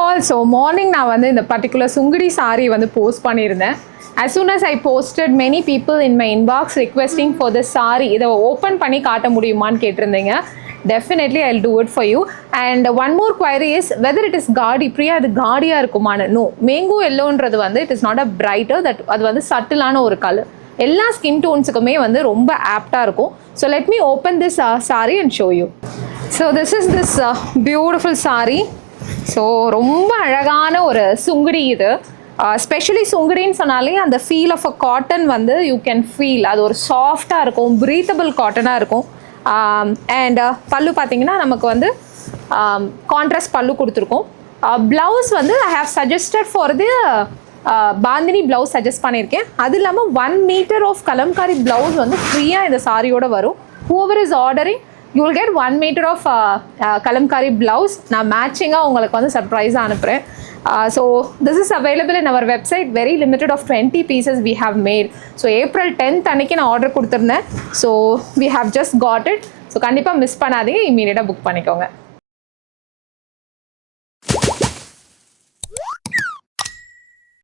all. So morning நான் வந்து இந்த particular சுங்குடி saree வந்து போஸ்ட் பண்ணியிருந்தேன். As soon as I posted, many people in my inbox requesting for the saree. இதை open பண்ணி காட்ட முடியுமான்னு கேட்டிருந்தீங்க. Definitely I'll do it for you. And one more query is whether it is gaudy. Priya இது காடியா இருக்குமான்னு. No, mango எல்லோன்றது வந்து it is not a brighter, that அது வந்து சட்டிலான ஒரு கலர். எல்லா ஸ்கின் டோன்ஸுக்குமே வந்து ரொம்ப ஆப்டாக இருக்கும். So let me open this saree and show you. So this is this beautiful saree. So ரொம்ப அழகான ஒரு சுங்குடி இது. ஸ்பெஷலி சுங்குடின்னு சொன்னாலே அந்த ஃபீல் ஆஃப் அ காட்டன் வந்து யூ கேன் ஃபீல். அது ஒரு சாஃப்டாக இருக்கும், ப்ரீத்தபிள் காட்டனாக இருக்கும். அண்ட் பல்லு பார்த்தீங்கன்னா நமக்கு வந்து கான்ட்ராஸ்ட் பல்லு கொடுத்துருக்கோம். ப்ளவுஸ் வந்து I have suggested for the bandhani blouse suggest பண்ணியிருக்கேன். அது இல்லாமல் 1 மீட்டர் ஆஃப் கலம்காரி ப்ளவுஸ் வந்து ஃப்ரீயாக இந்த சாரியோட வரும். whoever is ordering you will get 1 meter of kalamkari blouse. நான் மேட்சிங்காக உங்களுக்கு வந்து சர்ப்ரைஸாக அனுப்புகிறேன். So this is available in our website. Very limited of 20 pieces we have made. So April 10th அன்னைக்கு நான் ஆர்டர் கொடுத்துருந்தேன். So we have just got it. So கண்டிப்பாக மிஸ் பண்ணாதீங்க, இமீடியட்டாக புக் பண்ணிக்கோங்க.